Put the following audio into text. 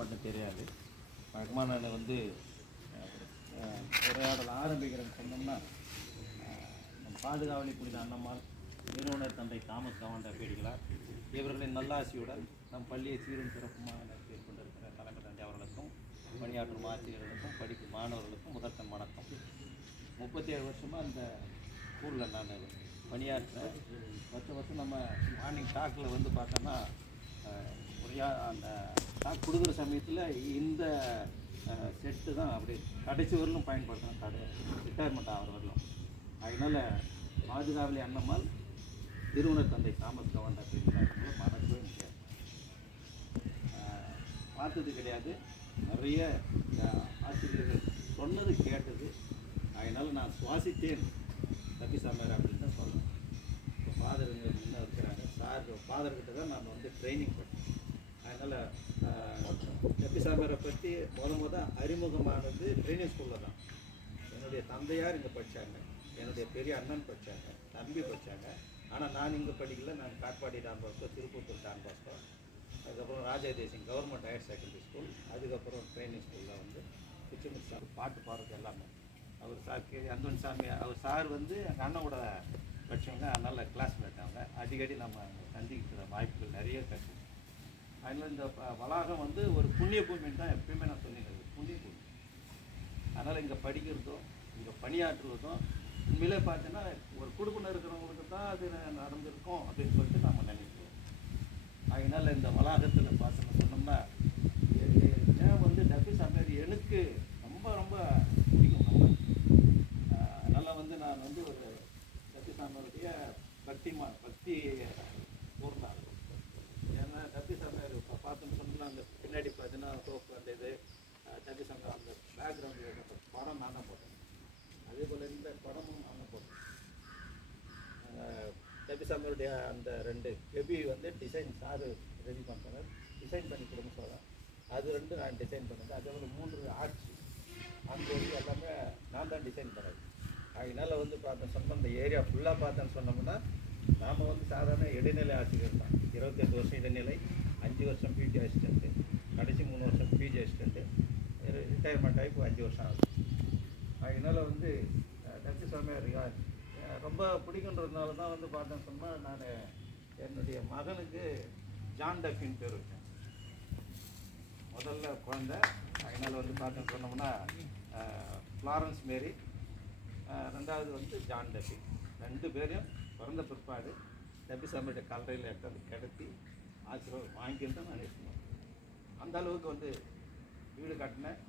மட்டும் தெரியாது. வழக்கமாக நான் வந்து உரையாடல் ஆரம்பிக்கிறேன்னு சொன்னோம்னா, நம் பாதுகாவலி புனித அன்னம்மாள், நிறுவனர் தந்தை தாமஸ் கவாண்டா பேடிகளார் இவர்களின் நல்லாசியுடன் நம் பள்ளியை சீரும் சிறப்புமாக நடத்தி கொண்டிருக்கிற தலைமை தந்தை அவர்களுக்கும், பணியாற்றும் ஆசிரியர்களுக்கும், படிக்கும் மாணவர்களுக்கும் முதற்கண் வணக்கம். 37 வருஷமாக அந்த ஸ்கூலில் நான் பணியாற்றுறேன். வருஷம் நம்ம மார்னிங் டாக்கில் வந்து பார்த்தோன்னா, அந்த டாக் கொடுக்குற சமயத்தில் இந்த செட்டு தான் அப்படி கடைசி வரலும் பயன்படுத்துகிறேன், ரிட்டையர்மெண்ட் ஆகிற வரலும். அதனால் பாதுகாவலி அன்னம்மாள், நிறுவனர் தந்தை தாமஸ் கவாண்டா பேசுகிறாங்க, மறக்கவே முடியாது. பார்த்தது கிடையாது, நிறைய ஆசிரியர்கள் சொன்னது கேட்டது. அதனால் நான் சுவாசித்தேன் தப்பிசாமர் அப்படின்னு தான் சொல்லணும். இப்போ ஃபாதருங்க முன்னே இருக்கிறாங்க, ஃபாதர்கிட்ட தான் நான் வந்து ட்ரைனிங் பண்ணேன். அதனால் தப்பிசாமரை பற்றி முத அறிமுகமானது ட்ரைனிங் ஸ்கூலில் தான். என்னுடைய தந்தையார் இங்கே படித்தாங்க, என்னுடைய பெரிய அண்ணன் படித்தாங்க, தம்பி படித்தாங்க. ஆனால் நான் இங்கே படிக்கல. நான் Katpadi Don Bosco, Tirupattur Don Bosco, அதுக்கப்புறம் Raja Desing government higher secondary school, அதுக்கப்புறம் ட்ரைனிங் ஸ்கூலில் வந்து பிச்சமுத்து சார் பாட்டு பாடுறது எல்லாமே. அவர் சார் அந்தோன் சாமி, அவர் சார் வந்து எங்கள் அண்ணனோட படித்தவங்க, அதனால் கிளாஸ்மேட் அவங்க. அடிக்கடி நம்ம சந்திக்கிற வாய்ப்புகள் நிறைய கிடைக்கும். அதனால் இந்த வளாகம் வந்து ஒரு புண்ணிய பூமின்னு தான் எப்பயுமே நான் சொல்லிடுறது, புண்ணிய பூமி. அதனால் இங்கே படிக்கிறதும் இங்கே பணியாற்றுவதும் உண்மையிலே பார்த்தீங்கன்னா ஒரு குடும்பம் இருக்கிறவங்களுக்கு தான் அது நடந்திருக்கும் அப்படின்னு சொல்லிட்டு நம்ம நினைக்கிறோம். அதனால் இந்த வளாகத்தில் பார்த்தோம்னு சொன்னோம்னா, ஏன் வந்து தப்பிசாமர் எனக்கு ரொம்ப ரொம்ப பிடிக்கும். அதனால் வந்து நான் வந்து ஒரு தப்பிசாமருடைய பக்தி பூர்ணம். ஏன்னா தப்பிசாமர் இப்போ பார்த்தோம்னு சொன்னோம்னா, அந்த பின்னாடி பார்த்தீங்கன்னா சோப்பு அந்த இது தப்பிசாமர் அந்த பேக்ரவுண்டு படம் நான் தான் போட்டேன். அதே போல் இந்த படமும் நான் போட்டேன். தப்பிசாமருடைய அந்த 2 கெபி வந்து டிசைன் சாரு ரெடி பண்ணுறாரு, டிசைன் பண்ணி கொடுங்க சொல்கிறேன். அது 2 நான் டிசைன் பண்ணது. அதே போல் 3 ஆட்சி அந்த எல்லாமே நான் தான் டிசைன் பண்ணது. அதனால் வந்து பார்த்தோம் சொன்னால் இந்த ஏரியா ஃபுல்லாக பார்த்தோன்னு சொன்னோம்னா, நாம் வந்து சாதாரண இடைநிலை ஆசிரியர் தான். 28 வருஷம் இடைநிலை, 5 வருஷம் பிடி அசிஸ்டண்ட்டு, கடைசி 3 வருஷம் பிஜி அசிஸ்டண்ட்டு, ரிட்டையர்மெண்ட் ஆகி இப்போ 5 வருஷம் ஆகுது. அதனால் வந்து தப்பிசாமர் ரொம்ப பிடிக்குன்றதுனால தான் வந்து பார்த்தேன்னு சொன்னால், நான் என்னுடைய மகனுக்கு ஜான் டஃபின்னு பேர் வச்சேன், முதல்ல குழந்தை. அதனால் வந்து பார்த்தேன்னு சொன்னோம்னா ஃப்ளாரன்ஸ் மேரி, 2வது வந்து ஜான் டஃபி. 2 பேரையும் பிறந்த பிற்பாடு தப்பிசாமருடைய கல்லறையில் எடுத்து கிடத்தி ஆசீர்வாதம் வாங்கிட்டு தான் நான் சொன்னேன். அந்த அளவுக்கு வந்து வீடு கட்டினேன்.